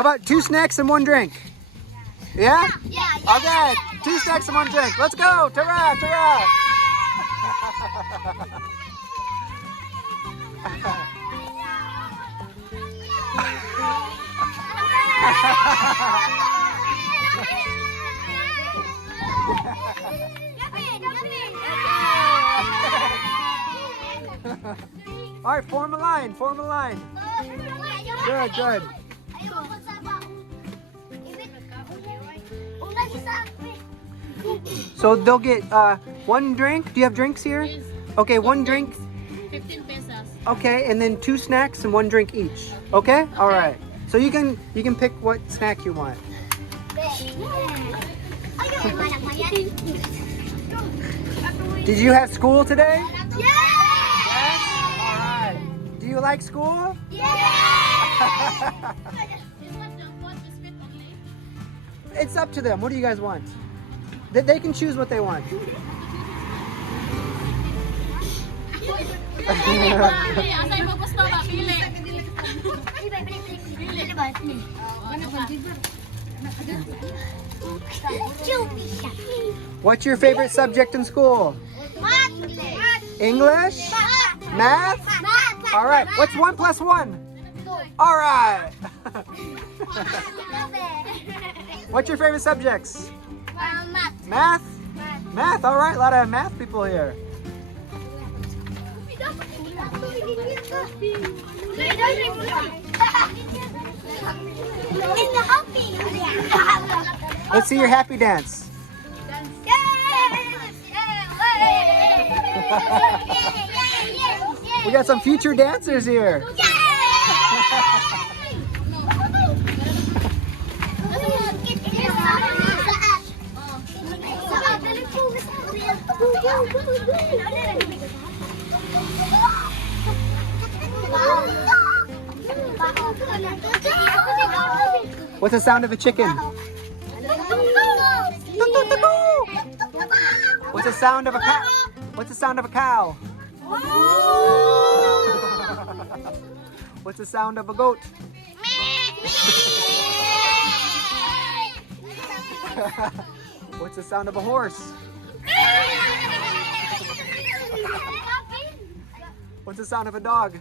How about 2 snacks and 1 drink? Yeah? Yeah. Okay, 2 snacks and 1 drink. Let's go. Ta-ra, ta-ra. All right, form a line. Form a line. Good, good. So they'll get 1 drink. Do you have drinks here? Yes. Okay, 1 drink. 15 pesos. Okay, and then 2 snacks and 1 drink each. Okay? All right. So you can pick what snack you want. Did you have school today? Yes. All right. Do you like school? It's up to them. What do you guys want? They can choose what they want. Asay mo gusto ba? Pili. What's your favorite subject in school? English? Math? All right. What's 1 plus 1? All right. What's your favorite subjects? Math? Math. All right. A lot of math people here. Let's see your happy dance. We got some future dancers here. What's the sound of a chicken? What's the sound of a cow? What's the sound of a cow? What's the sound of a goat? What's the sound of a horse? What's the sound of a dog?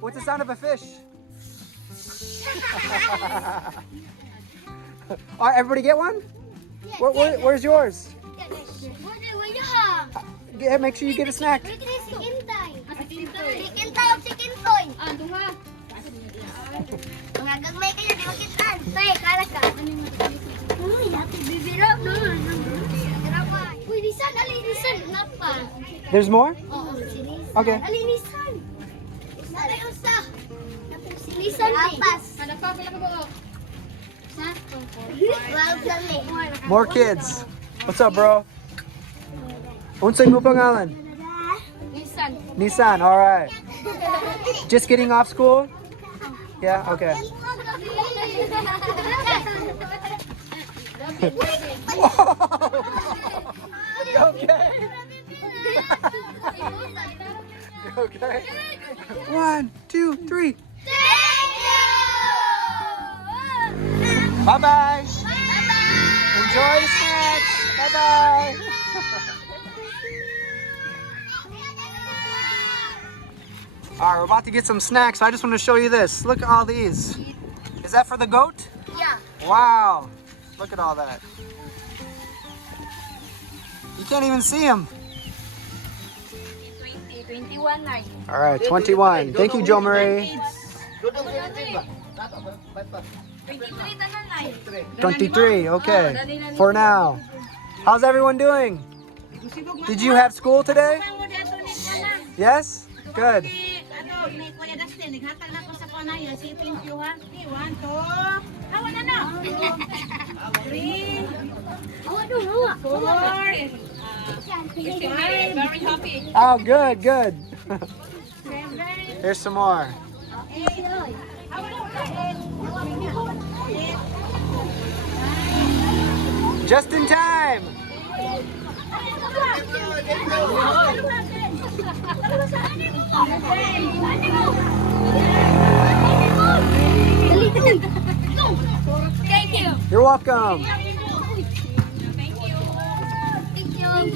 What's the sound of a fish? All right, everybody get one? Where's yours? Yeah, make sure you get a snack. There's more? Okay. More kids. What's up, bro? Unsay mo pangalan? Nissan, all right. Just getting off school? Yeah, okay. Okay. Okay. 1, 2, 3. Bye-bye. Enjoy the snacks. Bye-bye. All right, we're about to get some snacks. I just want to show you this. Look at all these. Is that for the goat? Yeah. Wow. Look at all that. You can't even see him. 21 na. All right, 21. Thank you, Joe Marie. 23, okay. For now. How's everyone doing? Did you have school today? Yes? Good. Very happy. Oh, good, good. Here's some more. Just in time. Thank you. You're welcome. Thank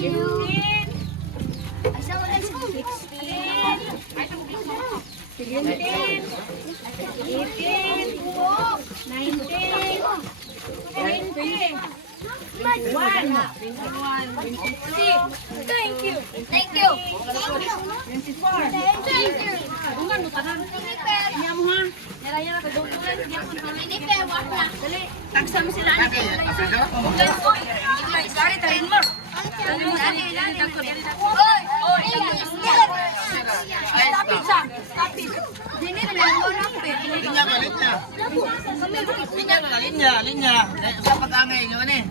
you. Thank you. Thank you. Linya. Sa pag-angay nyo ni.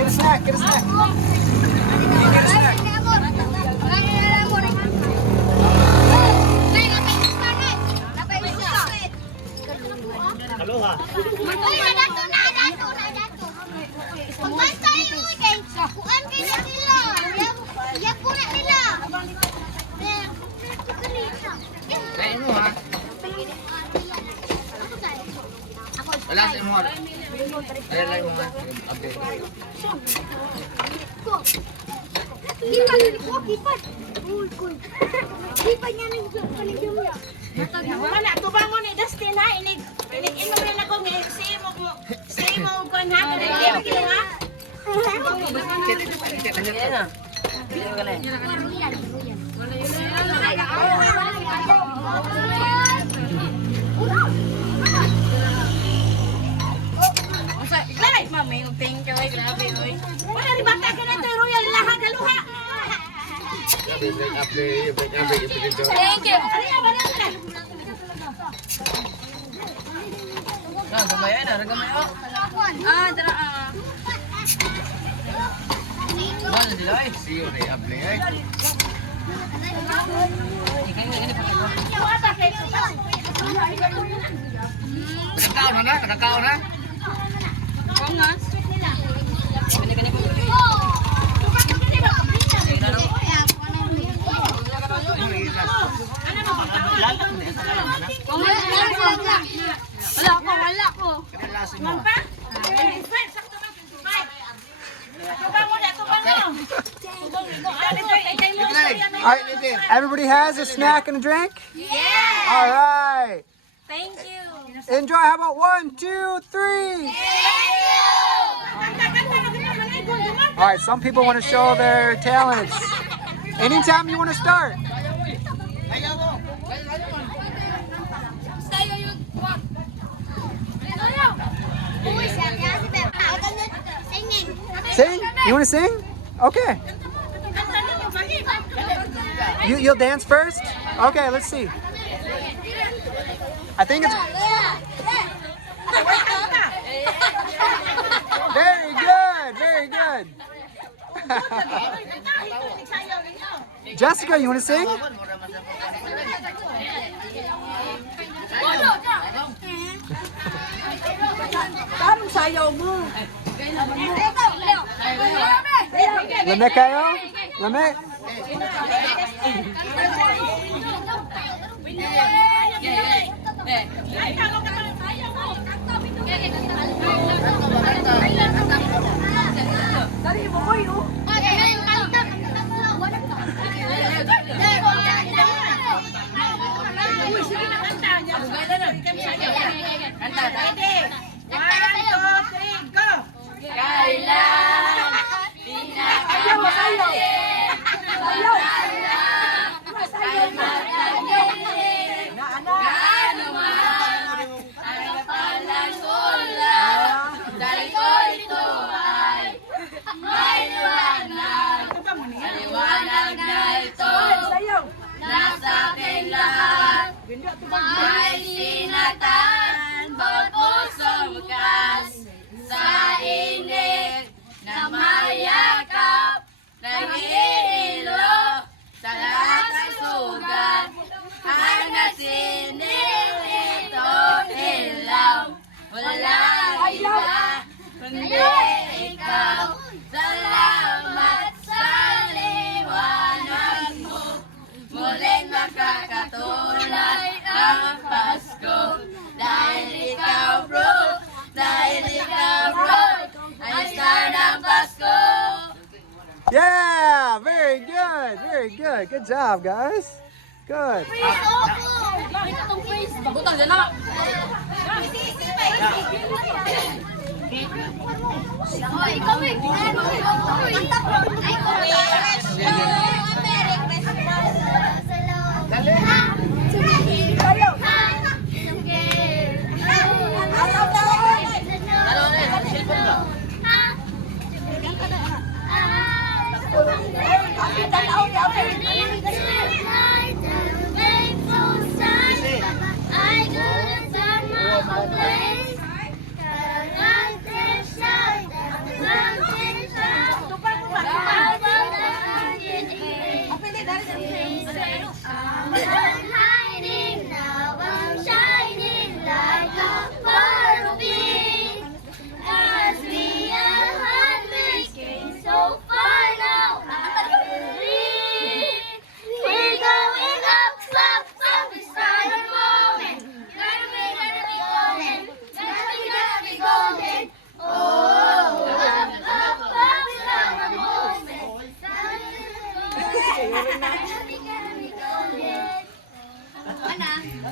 Get a snack, get a snack. Aloha. Kain mo ha. Wala sa mo. Ayan lang mo ha. Wala, tubangon ni Dustin ha. Inom rin ako ng say mo kung ha. Mami, thank you. Grabe, oy. Wala rin bata ka na ito, Royal lahat, haluha. Thank you. Nakakaon na. Wala ko. All right, everybody has a snack and a drink? Yeah. All right. Thank you. Enjoy. How about 1, 2, 3? All right, some people want to show their talents. Anytime you want to start. Sing? You want to sing? Okay. You'll dance first? Okay, let's see. I think it's very good, very good. Jessica, you want to sing? Lame kayo? Lame? kundi ikaw. Salamat sa liwanag mo. Muling makakatulad ang Pasko. Dahil ikaw bro, ay start ang Pasko. Yeah, very good, very good. Good job, guys. Good. Butang dyan na.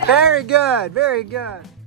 Very good, very good.